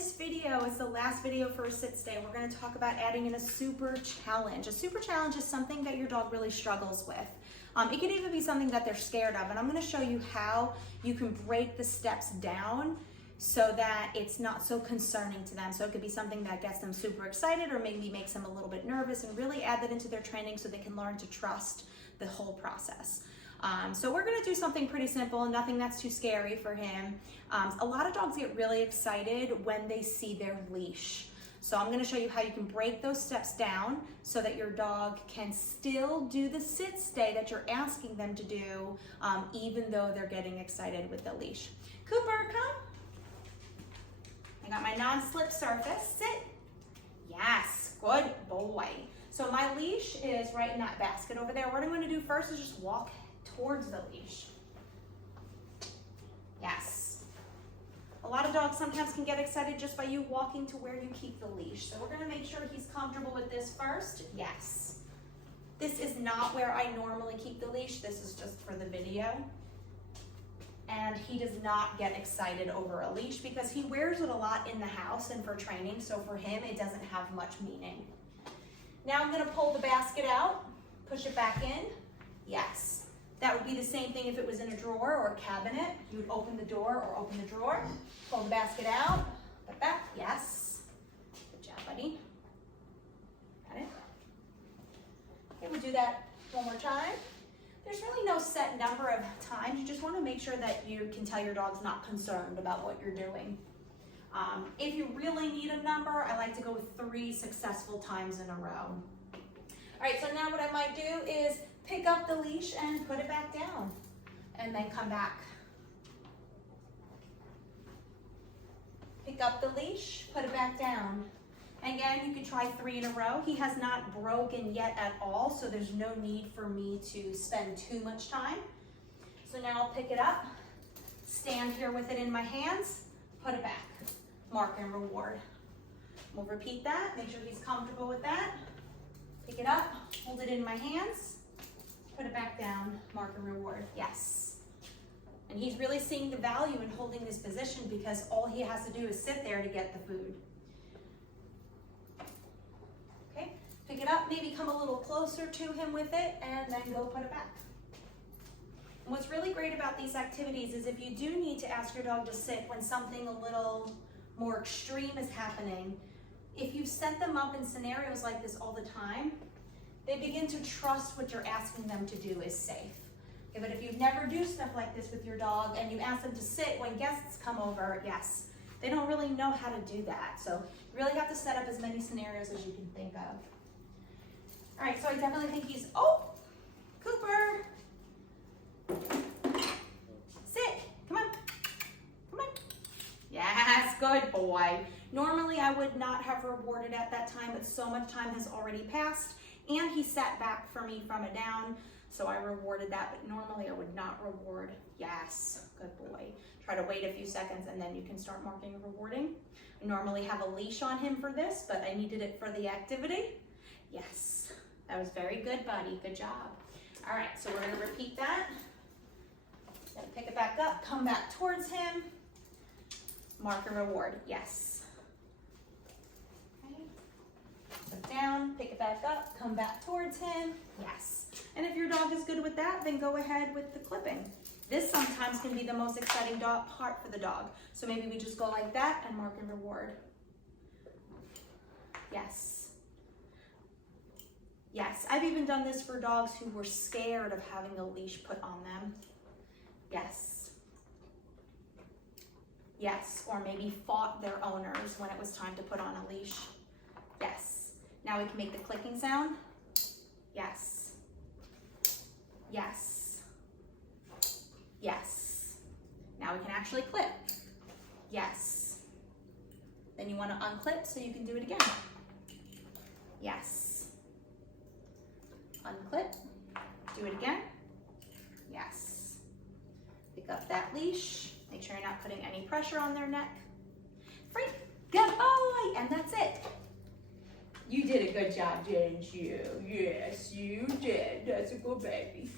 this video is the last video for a sit stay. We're going to talk about adding in a super challenge. A super challenge is something that your dog really struggles with. It can even be something that they're scared of, and I'm going to show you how you can break the steps down so that it's not so concerning to them. So it could be something that gets them super excited or maybe makes them a little bit nervous, and really add that into their training so they can learn to trust the whole process. So we're gonna do something pretty simple, nothing that's too scary for him. A lot of dogs get really excited when they see their leash. So I'm gonna show you how you can break those steps down so that your dog can still do the sit stay that you're asking them to do, even though they're getting excited with the leash. Cooper, come. I got my non-slip surface, sit. Yes, good boy. So my leash is right in that basket over there. What I'm gonna do first is just walk towards the leash. Yes. A lot of dogs sometimes can get excited just by you walking to where you keep the leash. So we're gonna make sure he's comfortable with this first. Yes. This is not where I normally keep the leash. This is just for the video. And he does not get excited over a leash because he wears it a lot in the house and for training. So for him, it doesn't have much meaning. Now I'm gonna pull the basket out, push it back in. Yes. That would be the same thing if it was in a drawer or a cabinet. You would open the door or open the drawer, pull the basket out, put it back. Yes. Good job, buddy. Got it? Okay, we'll do that one more time. There's really no set number of times. You just want to make sure that you can tell your dog's not concerned about what you're doing. If you really need a number, I like to go with 3 successful times in a row. All right, so now what I might do is pick up the leash and put it back down, and then come back. Pick up the leash, put it back down. Again, you could try 3 in a row. He has not broken yet at all, so there's no need for me to spend too much time. So now I'll pick it up, stand here with it in my hands, put it back, mark and reward. We'll repeat that, make sure he's comfortable with that. Pick it up, hold it in my hands, put it back down, mark and reward. Yes. And he's really seeing the value in holding this position because all he has to do is sit there to get the food. Okay, pick it up, maybe come a little closer to him with it, and then go put it back. And what's really great about these activities is if you do need to ask your dog to sit when something a little more extreme is happening, if you set them up in scenarios like this all the time, they begin to trust what you're asking them to do is safe. Okay, but if you've never do stuff like this with your dog and you ask them to sit when guests come over, yes, they don't really know how to do that. So you really have to set up as many scenarios as you can think of. All right, so I definitely think he's, oh, Cooper, sit, come on, come on. Yes, good boy. Normally I would not have rewarded at that time, but so much time has already passed, and he sat back for me from a down, so I rewarded that, but normally I would not reward. Yes, good boy. Try to wait a few seconds and then you can start marking and rewarding. I normally have a leash on him for this, but I needed it for the activity. Yes, that was very good, buddy. Good job. All right, so we're gonna repeat that. Then pick it back up, come back towards him, mark and reward. Yes. Put it down, pick it back up, come back towards him. Yes. And if your dog is good with that, then go ahead with the clipping. This sometimes can be the most exciting part for the dog. So maybe we just go like that and mark and reward. Yes. Yes, I've even done this for dogs who were scared of having a leash put on them. Yes. Yes, or maybe fought their owners when it was time to put on a leash. Yes. Now we can make the clicking sound. Yes. Yes. Yes. Now we can actually clip. Yes. Then you want to unclip so you can do it again. Yes. Unclip. Do it again. Yes. Pick up that leash. Make sure you're not putting any pressure on their neck. Free. Good boy. And that's it. You did a good job, didn't you? Yes, you did. That's a good baby.